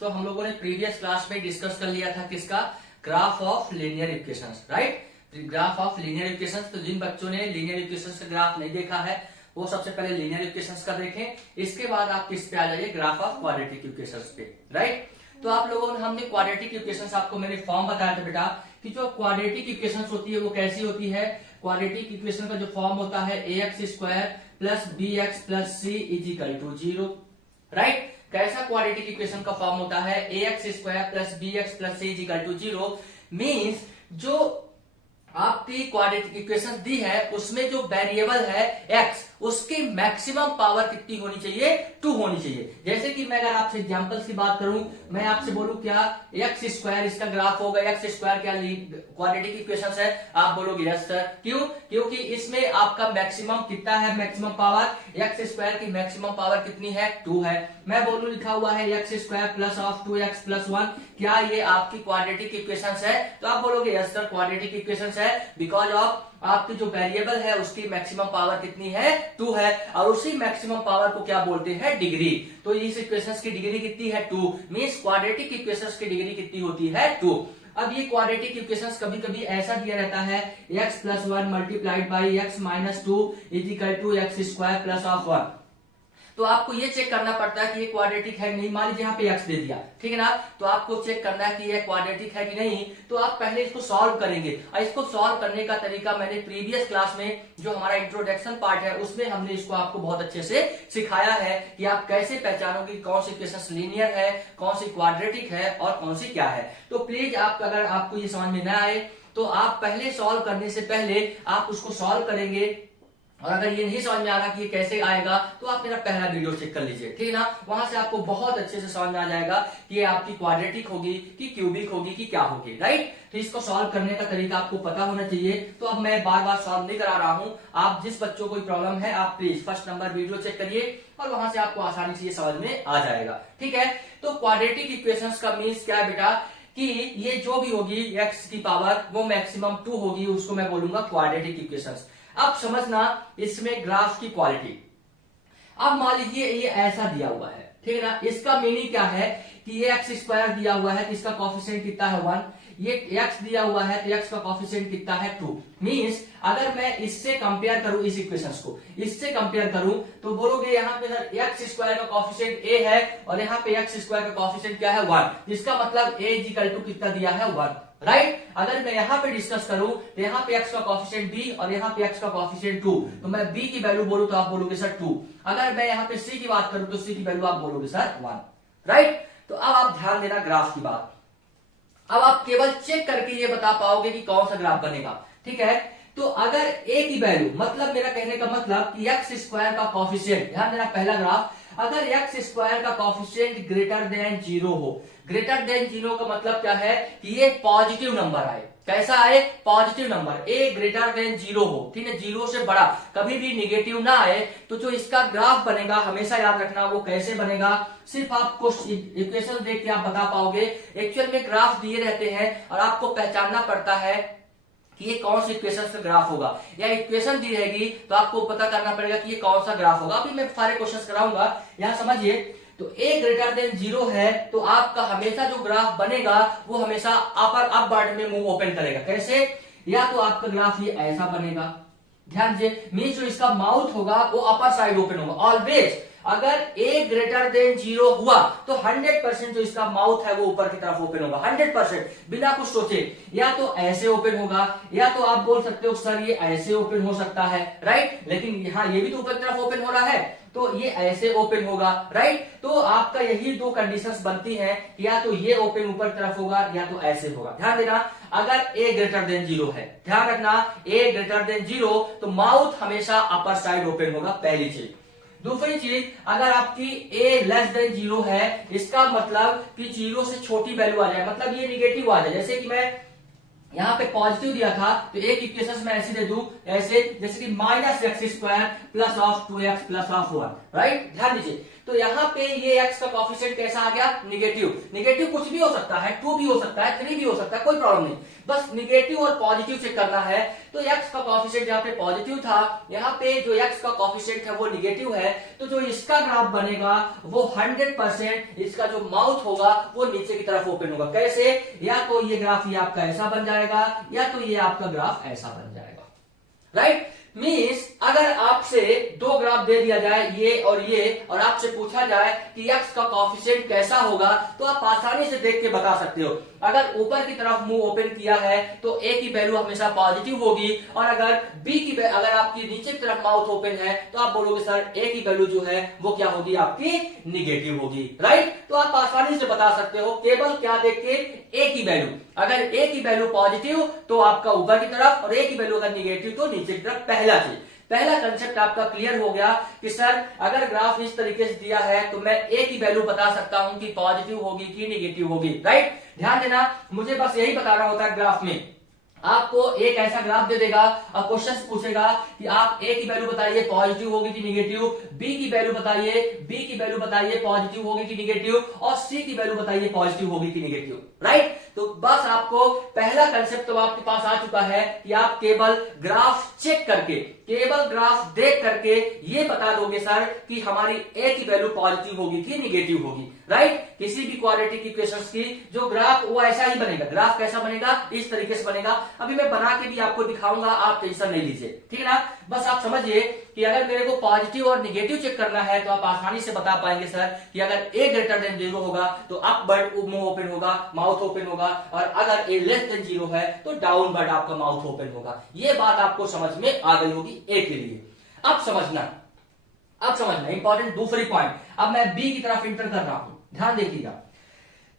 तो हम लोगों ने प्रीवियस क्लास में डिस्कस कर लिया था किसका, graph of linear equations, right. Graph of linear equations, तो जिन बच्चों ने लीनियर इक्वेशंस का ग्राफ नहीं देखा है वो सबसे पहले लीनियर इक्वेशंस का देखें, इसके बाद आप किस पे आ जाइए, ग्राफ ऑफ क्वाड्रेटिक इक्वेशंस पे, राइट। तो आप लोगों ने, हमने क्वाड्रेटिक इक्वेशंस, आपको मैंने फॉर्म बताया था बेटा कि जो क्वाड्रेटिक इक्वेशंस होती है वो कैसी होती है। क्वाड्रेटिक इक्वेशन का जो फॉर्म होता है ax² प्लस bx+c = 0, राइट। कैसा क्वाड्रेटिक इक्वेशन का फॉर्म होता है, ax² प्लस bx+c = 0 मीन्स जो आपकी क्वाड्रेटिक इक्वेशन दी है उसमें जो वेरिएबल है x, उसकी मैक्सिमम पावर कितनी होनी चाहिए, 2 होनी चाहिए। जैसे कि मैं अगर आपसे एग्जांपल्स की बात करूं, मैं आपसे बोलूं क्या x², इसका ग्राफ होगा x² क्या क्वाड्रेटिक इक्वेशन है, आप बोलोगे यस सर। क्यों? क्योंकि इसमें आपका मैक्सिमम कितना है, मैक्सिमम पावर, x² की मैक्सिमम पावर कितनी है, 2 है। मैं बोलूं लिखा हुआ है x² प्लस ऑफ 2x+1, क्या ये आपकी क्वाड्रेटिक इक्वेशन है, तो आप बोलोगे यस सर क्वाड्रेटिक इक्वेशन है, बिकॉज ऑफ आपकी जो वेरिएबल है उसकी मैक्सिमम पावर कितनी है, 2 है, और उसी मैक्सिमम पावर को क्या बोलते हैं, डिग्री। तो इस इक्वेशंस की डिग्री कितनी है, 2, मींस क्वाड्रेटिक इक्वेशंस की डिग्री कितनी होती है, 2। अब ये क्वाड्रेटिक इक्वेशंस कभी कभी ऐसा दिया रहता है x+1 multiplied by x-2 = x² plus of 1, तो आपको ये चेक करना पड़ता है कि ये क्वाड्रेटिक है कि नहीं। मान लीजिए यहाँ पे x दे दिया, ठीक है ना, तो आपको चेक करना है कि ये क्वाड्रेटिक है कि नहीं, तो आप पहले इसको सॉल्व करेंगे। और इसको सॉल्व करने का तरीका मैंने प्रीवियस क्लास में जो हमारा इंट्रोडक्शन पार्ट है उसमें हमने इसको आपको बहुत अच्छे से सिखाया है कि आप कैसे पहचानोगे कौन सी इक्वेशन लीनियर है, कौन सी क्वाड्रेटिक है और कौन सी क्या है। तो प्लीज आप, अगर आपको ये समझ में ना आए तो आप पहले सॉल्व करने से पहले आप उसको सॉल्व करेंगे, और अगर ये नहीं समझ में आ रहा कि ये कैसे आएगा तो आप मेरा पहला वीडियो चेक कर लीजिए, ठीक है ना, वहां से आपको बहुत अच्छे से समझ में आ जाएगा कि ये आपकी क्वाड्रेटिक होगी कि क्यूबिक होगी कि क्या होगी, राइट। तो इसको सॉल्व करने का तरीका आपको पता होना चाहिए। तो अब मैं बार बार सॉल्व नहीं करा रहा हूं, आप जिस बच्चों को प्रॉब्लम है आप please first number video check करिए और वहां से आपको आसानी से ये समझ में आ जाएगा, ठीक है। तो क्वाड्रेटिक इक्वेशंस का मीन्स क्या है बेटा, कि ये जो भी होगी x की पावर वो मैक्सिमम 2 होगी, उसको मैं बोलूंगा क्वाड्रेटिक इक्वेशंस। अब समझना इसमें ग्राफ की क्वालिटी। अब मान लीजिए ये ऐसा दिया हुआ है, ठीक है ना, इसका मीनिंग क्या है कि ये x² दिया हुआ है तो इसका कॉफिशिएंट कितना है, 1, ये x दिया हुआ है तो x का कॉफिशिएंट कितना है, 2। मींस अगर मैं इससे कंपेयर करूं, इस इक्वेशंस को इससे कंपेयर करूं तो बोलोगे यहाँ पे सर x² का कॉफिशिएंट a है और यहाँ पे x² का कॉफिशिएंट क्या है, 1, जिसका मतलब a = कितना दिया है, 1, राइट। अगर मैं यहाँ पे डिस्कस करूं तो यहाँ पे x का कॉफिशिएंट b और यहाँ पे x का कॉफिशिएंट 2, तो मैं b की वैल्यू बोलूं तो आप बोलोगे सर 2। अगर मैं यहाँ पे c की बात करूं तो c की वैल्यू आप बोलोगे सर 1, राइट। तो अब आप ध्यान देना ग्राफ की बात। अब आप केवल चेक करके ये बता पाओगे कि कौन सा ग्राफ बनेगा, ठीक है। तो अगर a की वैल्यू, मतलब मेरा कहने का मतलब कि x² का कॉफिशिएंट, ध्यान देना पहला ग्राफ, अगर x² का कॉफिशिएंट ग्रेटर देन 0 हो, ग्रेटर देन 0 का मतलब क्या है कि ये पॉजिटिव नंबर आए, कैसा आए, positive number, a greater than 0 हो, ठीक है, 0 से बड़ा, कभी भी निगेटिव ना आए, तो जो इसका ग्राफ बनेगा हमेशा याद रखना वो कैसे बनेगा, सिर्फ आपको इक्वेशन देख के आप बता पाओगे। एक्चुअल में ग्राफ दिए रहते हैं और आपको पहचानना पड़ता है कि ये कौन सी इक्वेशन का ग्राफ होगा, या इक्वेशन दी रहेगी तो आपको पता करना पड़ेगा कि ये कौन सा ग्राफ होगा। अभी मैं सारे क्वेश्चंस कराऊंगा, यहां समझिए। तो a ग्रेटर देन 0 है तो आपका हमेशा जो ग्राफ बनेगा वो हमेशा अपर अपवर्ड में मुंह ओपन करेगा, कैसे, या तो आपका ग्राफ ये ऐसा बनेगा, ध्यान से, मीन्स जो इसका माउथ होगा वो अपर साइड ओपन होगा ऑलवेज। अगर a ग्रेटर देन 0 हुआ तो 100% जो इसका माउथ है वो ऊपर की तरफ ओपन होगा, 100% बिना कुछ सोचे। या तो ऐसे ओपन होगा, या तो आप बोल सकते हो सर ये ऐसे ओपन हो सकता है, राइट, लेकिन यहाँ ये भी तो ऊपर की तरफ ओपन हो रहा है तो ये ऐसे ओपन होगा, राइट। तो आपका यही दो कंडीशंस बनती हैं, या तो ये ओपन ऊपर की तरफ होगा या तो ऐसे होगा। ध्यान देना, अगर a ग्रेटर देन 0 है, ध्यान रखना a ग्रेटर देन 0 तो माउथ हमेशा अपर साइड ओपन होगा, पहली चीज। दूसरी चीज, अगर आपकी a लेस देन 0 है, इसका मतलब कि 0 से छोटी वैल्यू आ जाए, मतलब ये निगेटिव आ जाए। जैसे कि मैं यहाँ पे पॉजिटिव दिया था तो एक इक्वेशन में ऐसे दे दूं, ऐसे जैसे कि -x² plus of 2x plus of 1, right, ध्यान दीजिए। तो यहाँ पे ये x का कॉफिशिएंट कैसा आ गया, निगेटिव। निगेटिव कुछ भी हो सकता है, 2 भी हो सकता है, 3 भी हो सकता है, कोई प्रॉब्लम नहीं, बस निगेटिव और पॉजिटिव चेक करना है। तो x का कॉफिशिएंट यहाँ पे पॉजिटिव था, यहाँ पे जो x का कॉफिशिएंट है वो निगेटिव है, तो जो इसका ग्राफ बनेगा वो 100% इसका जो माउथ होगा वो नीचे की तरफ ओपन होगा। कैसे, या तो ये ग्राफ ये आपका ऐसा बन जाएगा, या तो ये आपका ग्राफ ऐसा बन जाएगा, राइट। मीन्स अगर आपसे दो ग्राफ दे दिया जाए ये, और आपसे पूछा जाए कि x का कॉफिशिएंट कैसा होगा, तो आप आसानी से देख के बता सकते हो। अगर ऊपर की तरफ मुंह ओपन किया है तो a की वैल्यू हमेशा पॉजिटिव होगी, और अगर अगर आपकी नीचे की तरफ माउथ ओपन है तो आप बोलोगे सर a की वैल्यू जो है वो क्या होगी, आपकी निगेटिव होगी, राइट। तो आप आसानी से बता सकते हो केवल क्या देख के, a की वैल्यू। अगर a की वैल्यू पॉजिटिव तो आपका ऊपर की तरफ, और a की वैल्यू अगर निगेटिव तो नीचे की तरफ। पहला कंसेप्ट आपका क्लियर हो गया कि सर अगर ग्राफ इस तरीके से दिया है तो मैं a की वैल्यू बता सकता हूं कि पॉजिटिव होगी कि निगेटिव होगी, राइट। ध्यान देना, मुझे बस यही बताना होता है। ग्राफ में आपको एक ऐसा ग्राफ दे देगा और क्वेश्चन पूछेगा कि आप a की वैल्यू बताइए पॉजिटिव होगी कि निगेटिव, b की वैल्यू बताइए पॉजिटिव होगी कि निगेटिव, और c की वैल्यू बताइए पॉजिटिव होगी कि निगेटिव, राइट। तो बस आपको पहला कंसेप्ट तो आपके पास आ चुका है कि आप केवल ग्राफ चेक करके, केवल ग्राफ देख करके ये बता दोगे सर कि हमारी a की वैल्यू पॉजिटिव होगी कि निगेटिव होगी, राइट। किसी भी क्वाड्रेटिक इक्वेशंस की जो ग्राफ वो ऐसा ही बनेगा। ग्राफ कैसा बनेगा, इस तरीके से बनेगा। अभी मैं बना के भी आपको दिखाऊंगा, आप टेंशन नहीं लीजिए, ठीक है ना। बस आप समझिए कि अगर मेरे को पॉजिटिव और निगेटिव चेक करना है तो आप आसानी से बता पाएंगे सर कि अगर a ग्रेटर देन 0 होगा तो अपवर्ड मुंह ओपन होगा, माउथ ओपन होगा, और अगर a लेस देन 0 है तो डाउनवर्ड आपका माउथ ओपन होगा। ये बात आपको समझ में आ गई होगी a के लिए। अब समझना इंपॉर्टेंट दूसरी पॉइंट। अब मैं b की तरफ इंटर कर रहा हूं, ध्यान देखिएगा।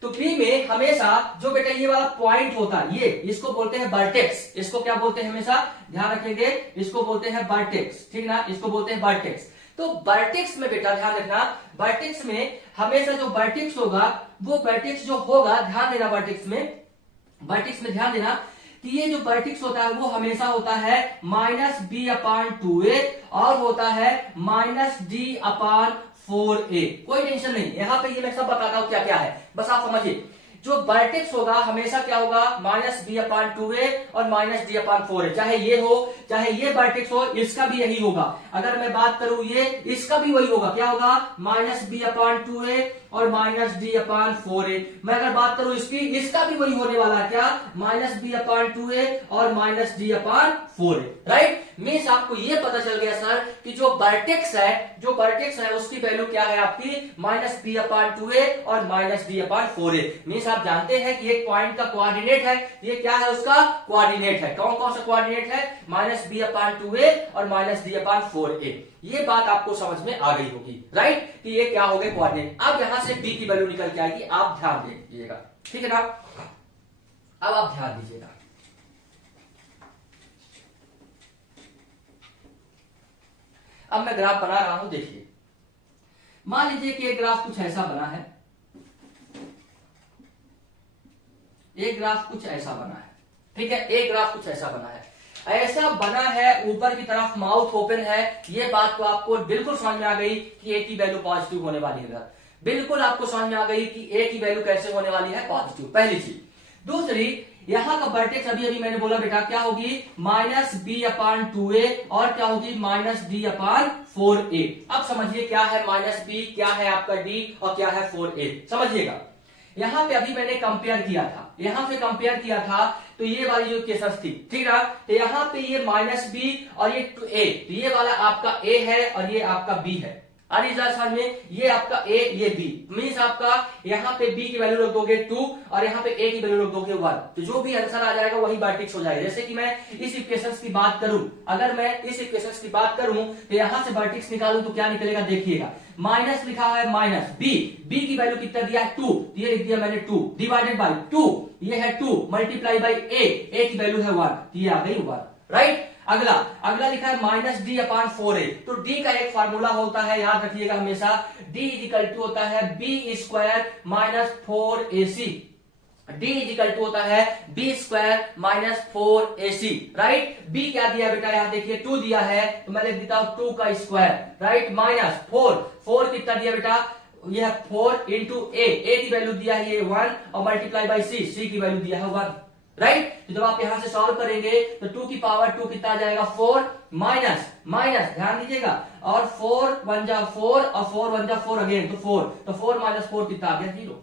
तो बी में हमेशा जो बेटा ये वाला पॉइंट होता है, ये इसको बोलते हैं वर्टेक्स। इसको क्या बोलते हैं, हमेशा ध्यान रखेंगे, इसको बोलते हैं वर्टेक्स, ठीक ना, इसको बोलते हैं वर्टेक्स। तो वर्टेक्स में बेटा ध्यान रखना, वर्टेक्स में हमेशा जो वर्टेक्स होगा वो वर्टेक्स जो होगा, ध्यान देना, वर्टेक्स में ध्यान देना कि ये जो वर्टेक्स होता है वो हमेशा होता है -b/2a और होता है -d/4a। कोई टेंशन नहीं, यहां पे ये मैं सब बताता हूं क्या क्या है, बस आप समझिए। जो वर्टेक्स होगा हमेशा क्या होगा, -b/2a और -d/4a। चाहे ये हो चाहे ये वर्टेक्स हो, इसका भी यही होगा। अगर मैं बात करूं ये, इसका भी वही होगा, क्या होगा, -b/2a और -d/4a। मैं अगर बात करूं इसकी, इसका भी वही होने वाला है, क्या, -b/2a और -d/4a, राइट। मीन्स आपको ये पता चल गया सर कि जो वर्टेक्स है उसकी वैल्यू क्या है आपकी, -b/2a और -d/4a। मीन्स आप जानते हैं कि एक पॉइंट का कोऑर्डिनेट है, ये क्या है, उसका कोऑर्डिनेट है। कौन कौन सा कोऑर्डिनेट है, -b/2a और -d/4a। ये बात आपको समझ में आ गई होगी, राइट, कि ये क्या हो गए कोऑर्डिनेट। अब यहां से b की वैल्यू निकल के आएगी, आप ध्यान दीजिएगा, ठीक है ना। अब आप ध्यान दीजिएगा, अब मैं ग्राफ बना रहा हूं, देखिए। मान लीजिए कि एक ग्राफ कुछ ऐसा बना है, एक ग्राफ कुछ ऐसा बना है, ठीक है, एक ग्राफ कुछ ऐसा बना है, ऐसा बना है, ऊपर की तरफ माउथ ओपन है। ये बात तो आपको बिल्कुल समझ में आ गई कि a की वैल्यू पॉजिटिव होने वाली है, बिल्कुल आपको समझ में आ गई कि a की वैल्यू कैसे होने वाली है, पॉजिटिव, पहली चीज। दूसरी, यहां का वर्टेक्स अभी मैंने बोला बेटा क्या होगी, -b/2a और क्या होगी, -d/4a। अब समझिए क्या है -b, क्या है आपका d और क्या है 4a, समझिएगा। यहां पे अभी मैंने कंपेयर किया था, यहां से कंपेयर किया था, तो ये वाली जो केसेस थी, ठीक है, तो यहां पे ये -b और ये a, तो ये वाला आपका a है और ये आपका b है। समझ में, ये आपका a, ये b, मीन्स आपका यहाँ पे b की वैल्यू रख दोगे 2 और यहाँ पे a की वैल्यू रख दोगे 1, तो जो भी आंसर आ जाएगा वही वर्टेक्स हो जाएगा। जैसे कि मैं इस इक्वेशंस की बात करूं, अगर मैं इस इक्वेशंस की बात करूं तो यहां से वर्टेक्स निकालूं तो क्या निकलेगा, देखिएगा, माइनस लिखा है -b की वैल्यू कितना दिया है 2, ये लिख दिया मैंने 2 डिवाइडेड बाई 2, ये है 2 मल्टीप्लाई बाई a की वैल्यू है 1, ये आ गई 1, राइट। अगला लिखा है -d/4a, तो d का एक फार्मूला होता है, याद रखिएगा हमेशा, d = होता है b² - 4ac। D is equal to होता है B square minus 4ac, right. B क्या दिया बेटा, यहां देखिए 2 दिया है तो मैं लिख देता हूं 2 का स्क्वायर, राइट, माइनस 4 कितना दिया बेटा, ये 4 इंटू ए की वैल्यू दिया है ये 1 और मल्टीप्लाई बाई सी की वैल्यू दिया है 1, राइट। तो जब आप यहां से सॉल्व करेंगे तो 2 की पावर 2 कितना आ जाएगा 4 माइनस ध्यान दीजिएगा, और 4 1 जा 4 और 4 1 जा 4 अगेन, तो 4 माइनस 4 कितना आ गया 0,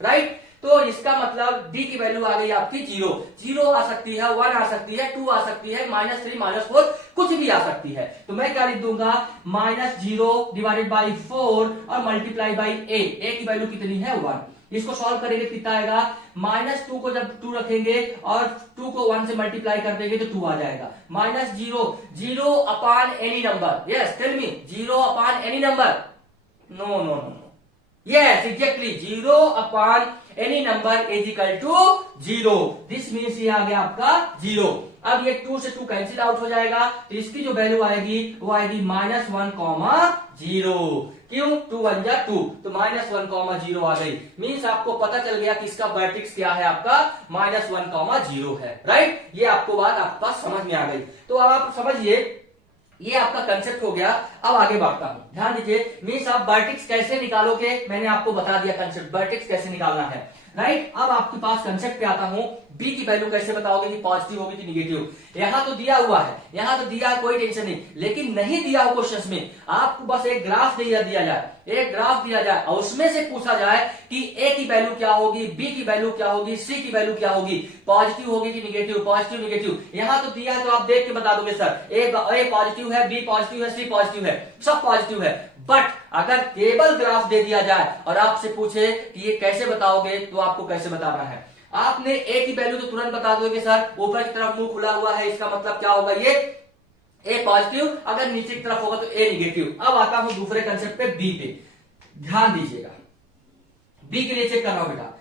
राइट। तो इसका मतलब डी की वैल्यू आ गई आपकी 0 आ सकती है, 1 आ सकती है, 2 आ सकती है, -3 -4 कुछ भी आ सकती है। तो मैं क्या लिख दूंगा -0 डिवाइडेड बाई 4 और मल्टीप्लाई बाई ए की वैल्यू कितनी है 1। इसको सॉल्व करेंगे कितना आएगा, -2 को जब 2 रखेंगे और 2 को 1 से मल्टीप्लाई कर देंगे तो 2 आ जाएगा, -0 upon any number, yes tell me 0 upon any number, no yes exactly 0 upon any number is equal to 0, this means ये आ गया आपका 0। अब ये 2 से 2 कैंसिल आउट हो जाएगा तो इसकी जो वैल्यू आएगी वो आएगी -1,0, क्यों 2 1 जा 2, तो -1,0 आ गई। मीन्स आपको पता चल गया कि इसका मैट्रिक्स क्या है, आपका -1,0 है, राइट। ये आपको बात आपके पास समझ में आ गई। तो अब आप समझिए ये आपका कंसेप्ट हो गया। अब आगे बढ़ता हूं, ध्यान दीजिए। मीन्स आप वर्टेक्स कैसे निकालोगे, मैंने आपको बता दिया कंसेप्ट, वर्टेक्स कैसे निकालना है, राइट। अब आपके पास कंसेप्ट पे आता हूं, बी की वैल्यू कैसे बताओगे कि पॉजिटिव होगी कि निगेटिव। यहां तो दिया हुआ है, यहां तो दिया है, कोई टेंशन नहीं, लेकिन नहीं दिया हो क्वेश्चन में, आपको बस एक ग्राफ दिया जाए, एक ग्राफ दिया जाए और उसमें से पूछा जाए कि ए की वैल्यू क्या होगी, बी की वैल्यू क्या होगी, सी की वैल्यू क्या होगी, पॉजिटिव होगी कि निगेटिव, पॉजिटिव निगेटिव। यहां तो दिया है तो आप देख के बता दोगे सर ए पॉजिटिव है, बी पॉजिटिव है, सी पॉजिटिव है, सब पॉजिटिव है। बट अगर केवल ग्राफ दे दिया जाए और आपसे पूछे कि ये कैसे बताओगे, तो आपको कैसे बताना है। आपने ए की वैल्यू तो तुरंत बता दोगे सर, ऊपर की तरफ मुंह खुला हुआ है, इसका मतलब क्या होगा, ये ए पॉजिटिव, अगर नीचे की तरफ होगा तो ए निगेटिव। अब आता हूं दूसरे कंसेप्ट पे, बी पे ध्यान दीजिएगा। बी के लिए चेक कर रहा हूं बेटा।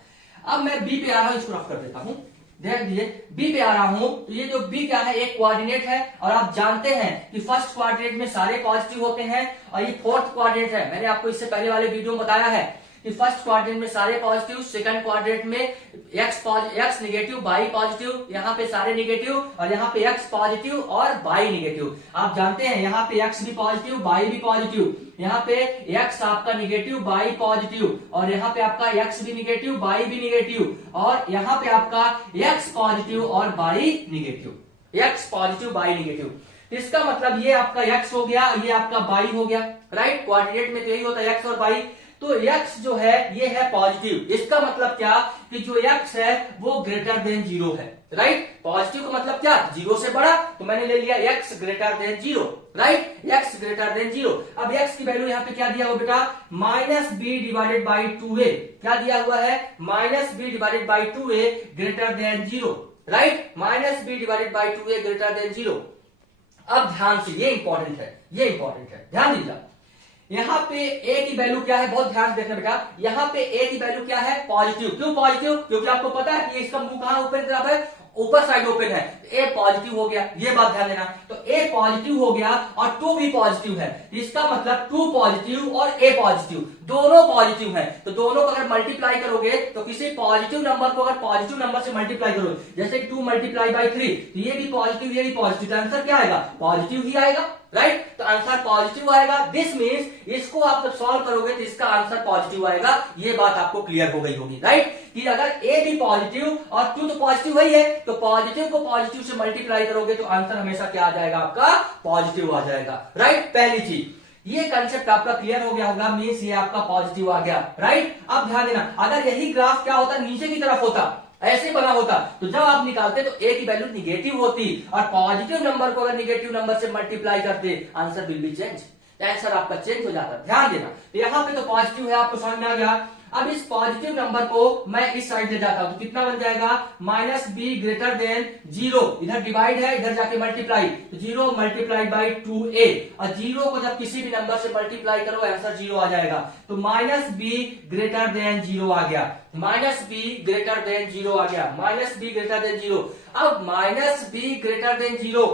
अब मैं बी पे आ रहा हूं, इसको रफ कर देता हूं, ध्यान दीजिए। बी पे आ रहा हूं तो ये जो बी क्या है, एक कोऑर्डिनेट है और आप जानते हैं कि फर्स्ट क्वाड्रेंट में सारे पॉजिटिव होते हैं और ये फोर्थ क्वाड्रेंट है। मैंने आपको इससे पहले वाले वीडियो में बताया है कि फर्स्ट क्वाड्रेंट में सारे पॉजिटिव, सेकंड क्वाड्रेंट में एक्स निगेटिव, वाई पॉजिटिव, यहाँ पे सारे निगेटिव और यहाँ पे एक्स पॉजिटिव और वाई निगेटिव। आप जानते हैं यहाँ पे एक्स भी पॉजिटिव, वाई भी पॉजिटिव, यहाँ पे एक्स आपका निगेटिव, वाई पॉजिटिव, और यहाँ पे आपका एक्स भी निगेटिव, वाई भी निगेटिव, और यहाँ पे आपका एक्स पॉजिटिव और y negative, x positive y negative. इसका मतलब ये आपका एक्स हो गया, ये आपका वाई हो गया, राइट। कोऑर्डिनेट में तो यही होता है एक्स और वाई। तो x जो है ये है पॉजिटिव, इसका मतलब क्या कि जो x है वो ग्रेटर देन 0 है, राइट। पॉजिटिव का मतलब क्या, 0 से बड़ा, तो मैंने ले लिया x greater than 0, right, x greater than 0। अब x की वैल्यू यहाँ पे क्या दिया हुआ बेटा, -b डिवाइडेड बाई 2a, क्या दिया हुआ है, -b divided by 2a greater than 0, right, -b divided by 2a greater than 0। अब ध्यान से, ये इंपॉर्टेंट है, ये इंपॉर्टेंट है, ध्यान दीजिए। यहाँ पे a की वैल्यू क्या है, बहुत ध्यान से देखना बेटा। यहाँ पे a की वैल्यू क्या है, पॉजिटिव। क्यों पॉजिटिव, क्योंकि आपको पता है कि इसका मुंह कहां ओपन तरफ है, ऊपर साइड ओपन है, ए पॉजिटिव हो गया, ये बात ध्यान देना। तो ए पॉजिटिव हो गया और 2 भी पॉजिटिव है, इसका मतलब 2 पॉजिटिव और ए पॉजिटिव दोनों पॉजिटिव है। तो दोनों को अगर मल्टीप्लाई करोगे तो किसी पॉजिटिव नंबर को अगर पॉजिटिव नंबर से मल्टीप्लाई करोगे, जैसे 2 मल्टीप्लाई बाई 3, तो ये भी पॉजिटिव, ये भी पॉजिटिव, तो आंसर क्या आएगा, पॉजिटिव ही आएगा, राइट। तो आंसर पॉजिटिव आएगा। दिस मीन्स इसको आप जब सॉल्व करोगे तो इसका आंसर पॉजिटिव आएगा। ये बात आपको क्लियर हो गई होगी, राइट, कि अगर ए भी पॉजिटिव और 2 तो पॉजिटिव ही है, तो पॉजिटिव को पॉजिटिव से मल्टीप्लाई करोगे तो आंसर हमेशा क्या आ जाएगा, आपका पॉजिटिव आ जाएगा, राइट। पहली चीज, ये कंसेप्ट आपका क्लियर हो गया होगा, मीन्स ये आपका पॉजिटिव आ गया, राइट। अब ध्यान देना, अगर यही ग्राफ क्या होता, नीचे की तरफ होता, ऐसे बना होता, तो जब आप निकालते तो ए की वैल्यू निगेटिव होती और पॉजिटिव नंबर को अगर निगेटिव नंबर से मल्टीप्लाई करते, answer will be change, answer आपका चेंज हो जाता। ध्यान देना, तो यहाँ पे तो पॉजिटिव है, आपको समझ में आ गया। अब इस पॉजिटिव नंबर को मैं इस साइड ले जाता हूं तो कितना बन जाएगा, -b ग्रेटर देन 0, इधर डिवाइड है, इधर जाके मल्टीप्लाई, तो 0 मल्टीप्लाई बाई 2a, और 0 को जब किसी भी नंबर से मल्टीप्लाई करो आंसर 0 आ जाएगा। तो -b ग्रेटर देन 0 आ गया, -b ग्रेटर देन 0 आ गया, -b ग्रेटर देन 0। अब -b ग्रेटर देन 0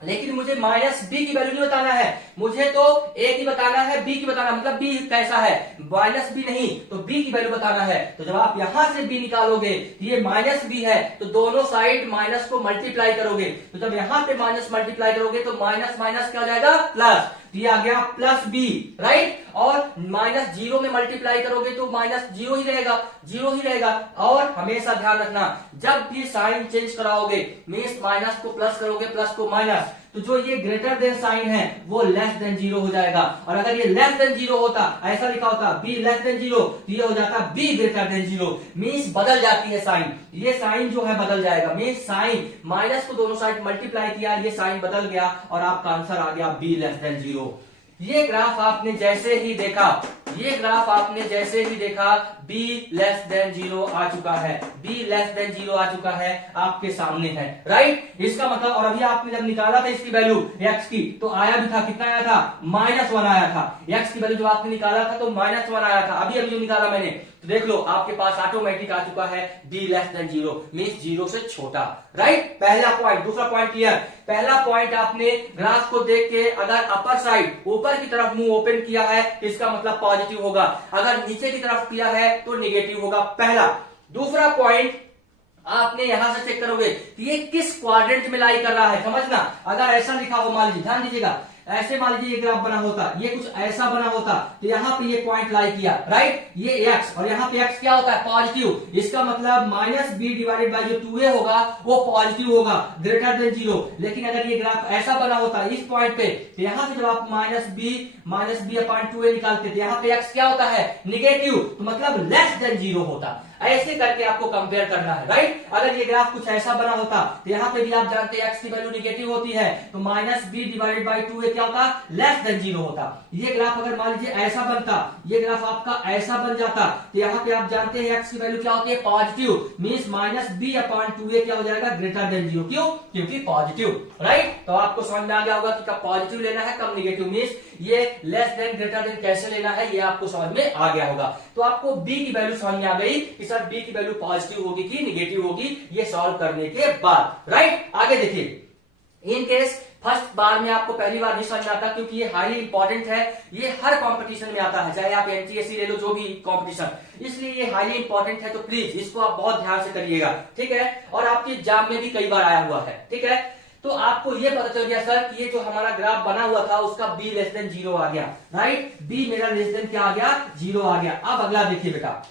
लेकिन मुझे माइनस बी की वैल्यू नहीं बताना है, मुझे तो ए की बताना है, बी की बताना, मतलब बी कैसा है, माइनस बी नहीं तो बी की वैल्यू बताना है। तो जब आप यहां से बी निकालोगे तो ये माइनस बी है, तो दोनों साइड माइनस को मल्टीप्लाई करोगे, तो जब यहां पे माइनस मल्टीप्लाई करोगे तो माइनस माइनस क्या हो जाएगा, प्लस, ये आ गया प्लस बी, राइट। और माइनस जीरो में मल्टीप्लाई करोगे तो माइनस जीरो ही रहेगा, जीरो ही रहेगा। और हमेशा ध्यान रखना, जब भी साइन चेंज कराओगे मीन्स माइनस को प्लस करोगे, प्लस को माइनस, तो जो ये ग्रेटर देन साइन है वो लेस देन जीरो हो जाएगा। और अगर ये लेस देन जीरो होता, ऐसा लिखा होता बी लेस देन जीरो, तो ये हो जाता be greater than zero, means बदल जाती है साइन, ये साइन जो है बदल जाएगा, मीन्स साइन माइनस को दोनों साइड मल्टीप्लाई किया, ये साइन बदल गया और आपका आंसर आ गया बी लेस देन जीरो। ये ग्राफ आपने जैसे ही देखा, ये ग्राफ आपने जैसे ही देखा b लेस देन जीरो आ चुका है, b लेस देन जीरो आ चुका है, आपके सामने है, राइट। इसका मतलब, और अभी आपने जब निकाला था इसकी वैल्यू x की, तो आया भी था, कितना आया था, -1 आया था। x की वैल्यू जब आपने निकाला था तो -1 आया था, अभी अभी जो निकाला मैंने, तो देख लो आपके पास ऑटोमेटिक आ चुका है b less than zero, means zero से छोटा, राइट। पहला पॉइंट। दूसरा पॉइंट क्लियर। पहला पॉइंट आपने ग्राफ को देख के अगर अपर साइड ऊपर की तरफ मुंह ओपन किया है तो इसका मतलब पॉजिटिव होगा, अगर नीचे की तरफ किया है तो निगेटिव होगा, पहला। दूसरा पॉइंट आपने यहां से चेक करोगे कि ये किस क्वाड्रेंट में लाई कर रहा है, समझना। अगर ऐसा लिखा हो, मान लीजिए, ध्यान दीजिएगा, ऐसे मान लीजिए ये ग्राफ बना होता, ये कुछ ऐसा बना होता, तो यहाँ पे ये पॉइंट लाई किया, राइट, ये x, और यहाँ पे x क्या होता है, पॉजिटिव, इसका मतलब माइनस बी डिवाइडेड बाई जो 2a होगा वो पॉजिटिव होगा, ग्रेटर देन जीरो। लेकिन अगर ये ग्राफ ऐसा बना होता इस पॉइंट पे, तो यहाँ से जब आप माइनस बी अपॉन 2a निकालते थे, यहाँ पे x क्या होता है, निगेटिव, तो मतलब लेस देन जीरो होता। ऐसे करके आपको कंपेयर करना है, राइट। अगर ये ग्राफ कुछ ऐसा बना होता तो यहाँ पे भी आप जानते हैं x की वैल्यू निगेटिव होती है, तो minus B divided by 2a क्या होता, लेस देन जीरो होता। ये ग्राफ अगर मान लीजिए ऐसा बनता, ये ग्राफ आपका ऐसा बन जाता, तो यहाँ पे आप जानते हैं x की वैल्यू क्या होती है, positive, means minus B upon 2a क्या हो जाएगा, ग्रेटर देन जीरो। क्यों, क्योंकि पॉजिटिव, राइट। तो आपको समझ में आ गया होगा कि कब पॉजिटिव लेना है, कब निगेटिव, मीन्स ये लेस देन ग्रेटर देन कैसे लेना है, ये आपको समझ में आ गया होगा। तो आपको b की वैल्यू समझ में आ गई कि सर b की वैल्यू पॉजिटिव होगी कि निगेटिव होगी, ये सॉल्व करने के बाद, राइट। आगे देखिए, इन केस फर्स्ट बार में आपको पहली बार नहीं समझ आता, क्योंकि ये हाईली इंपॉर्टेंट है, ये हर कंपटीशन में आता है, चाहे आप एनटीएससी ले लो, जो भी कंपटीशन, इसलिए ये हाईली इंपॉर्टेंट है। तो प्लीज इसको आप बहुत ध्यान से करिएगा, ठीक है। और आपके एग्जाम में भी कई बार आया हुआ है, ठीक है। तो आपको ये पता चल गया सर कि ये जो हमारा ग्राफ बना हुआ था उसका b लेस देन जीरो आ गया, राइट, b मेरा लेस देन क्या आ गया, जीरो आ गया। अब अगला देखिए बेटा,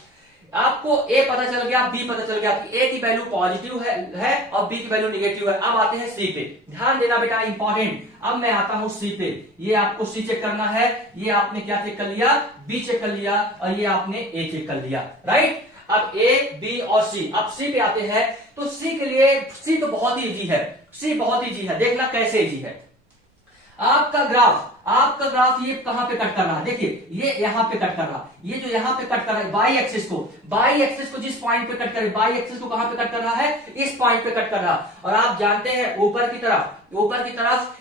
आपको a पता चल गया, b पता चल गया कि a की वैल्यू पॉजिटिव है और b की वैल्यू निगेटिव है। अब आते हैं c पे, ध्यान देना बेटा, इंपॉर्टेंट। अब मैं आता हूं c पे, ये आपको c चेक करना है, ये आपने क्या चेक कर लिया, b चेक कर लिया, और ये आपने a चेक कर लिया, राइट। अब a, b और c, अब c पे आते हैं। तो c के लिए, c तो बहुत ही इजी है, c बहुत इजी है, देखना कैसे इजी है। आपका ग्राफ ये कहां पे कट कर रहा है, देखिए ये यहां पे कट कर रहा, ये जो यहां पे कट कर रहा है बाई एक्सिस को जिस पॉइंट पे कट कर, बाई एक्सिस को कहां पे कट कर रहा है, इस पॉइंट पे कट कर रहा। और आप जानते हैं ऊपर की तरफ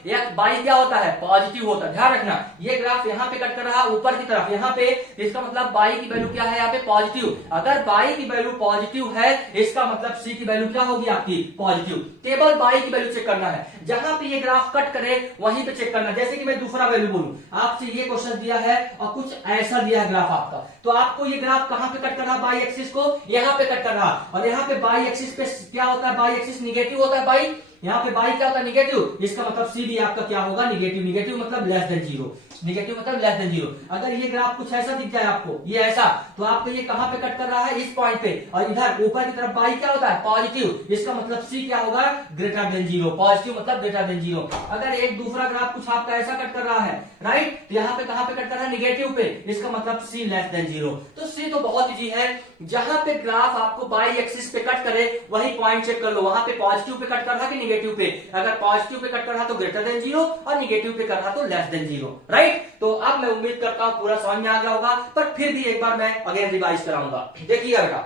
एक बाई क्या होता है, पॉजिटिव होता है, ध्यान रखना। ये ग्राफ यहाँ पे कट कर रहा है ऊपर की तरफ, यहाँ पे, इसका मतलब बाई की वैल्यू क्या है, यहाँ पे पॉजिटिव। अगर बाई की वैल्यू पॉजिटिव है, इसका मतलब सी की वैल्यू क्या होगी आपकी, पॉजिटिव। केवल बाई की वैल्यू चेक करना है, जहां पे ये ग्राफ कट करे वहीं पे चेक करना। जैसे कि मैं दूसरा वैल्यू बोलूं, आपसे ये क्वेश्चन दिया है और कुछ ऐसा दिया है ग्राफ आपका, तो आपको ये ग्राफ कहां पे कट कर रहा है, बाई एक्सिस को यहां पे कट कर रहा, और यहाँ पे बाई एक्सिस पे क्या होता है, बाई एक्सिस निगेटिव होता है, बाई यहाँ पे बाई क्या होता है, निगेटिव, इसका मतलब सी भी आपका क्या होगा, निगेटिव मतलब लेस देन जीरो, निगेटिव मतलब लेस देन जीरो। अगर ये ग्राफ कुछ ऐसा दिख जाए आपको, ये ऐसा, तो आपको ये कहां पे कट कर रहा है, इस पॉइंट पे, और इधर ऊपर की तरफ बाई क्या होता है, पॉजिटिव, इसका मतलब सी क्या होगा, ग्रेटर देन जीरो, पॉजिटिव मतलब ग्रेटर देन जीरो। अगर एक दूसरा ग्राफ कुछ आपका ऐसा कट कर रहा है, राइट, तो यहाँ पे कहां पे कट कर रहा है, निगेटिव पे, इसका मतलब सी लेस देन जीरो। तो सी तो बहुत इजी है, जहां पे ग्राफ आपको बाई एक्सिस पे कट करे वही पॉइंट चेक कर लो, वहां पे पॉजिटिव पे कट कर रहा कि निगेटिव पे। अगर पॉजिटिव पे कट कर रहा तो ग्रेटर देन जीरो, और निगेटिव पे कर रहा तो लेस देन जीरो, राइट। तो अब मैं उम्मीद करता हूं पूरा समझ में आ गया होगा, पर फिर भी एक बार मैं अगेन रिवाइज कराऊंगा। देखिएगा बेटा,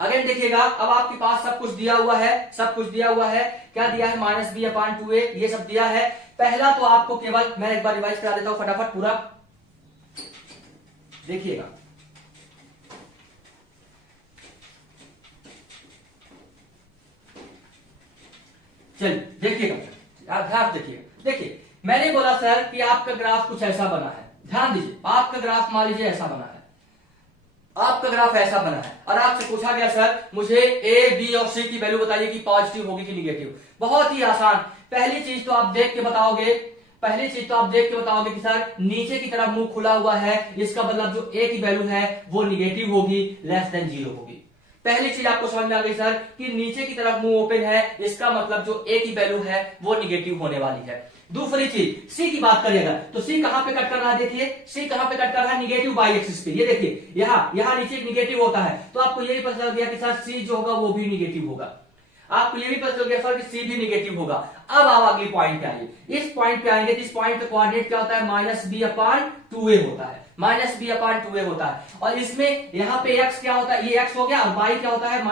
अगेन देखिएगा, अब आपके पास सब कुछ दिया हुआ है, क्या दिया है, माइनस बी अपॉन 2a, ये सब दिया है। पहला तो आपको केवल मैं एक बार रिवाइज करा देता हूं फटाफट पूरा, देखिएगा। चलिए देखिएगा, आप ध्यान देखिए, देखिए मैंने बोला सर कि आपका ग्राफ कुछ ऐसा बना है, ध्यान दीजिए, आपका ग्राफ मान लीजिए ऐसा बना है, आपका ग्राफ ऐसा बना है और आपसे पूछा गया सर मुझे ए बी और सी की वैल्यू बताइए कि पॉजिटिव होगी कि निगेटिव। बहुत ही आसान, पहली चीज तो आप देख के बताओगे, पहली चीज तो आप देख के बताओगे कि सर नीचे की तरफ मुंह खुला हुआ है, इसका मतलब जो ए की वैल्यू है वो निगेटिव होगी, लेस देन 0 होगी। पहली चीज आपको समझ में आ गई सर कि नीचे की तरफ मुंह ओपन है, इसका मतलब जो ए की वैल्यू है वो निगेटिव होने वाली है। दूसरी चीज सी की बात करिएगा तो सी कहां पे कट कर रहा है, देखिए सी कहां पे कट कर रहा है, निगेटिव बाई एक्सिस पे। ये देखिए यहां नीचे निगेटिव होता है, तो आपको ये भी पता चल गया कि सर सी जो होगा वो भी निगेटिव होगा। आपको ये भी पता चल गया सर कि सी भी निगेटिव होगा। अब आप अगली पॉइंट पे आइए, इस पॉइंट पे आएंगे तो इस पॉइंट पे कोऑर्डिनेट क्या होता है, -b/2a होता है, -b/2a होता है। और इसमें यहाँ पे x क्या होता है, ये x हो गया, और y क्या होता है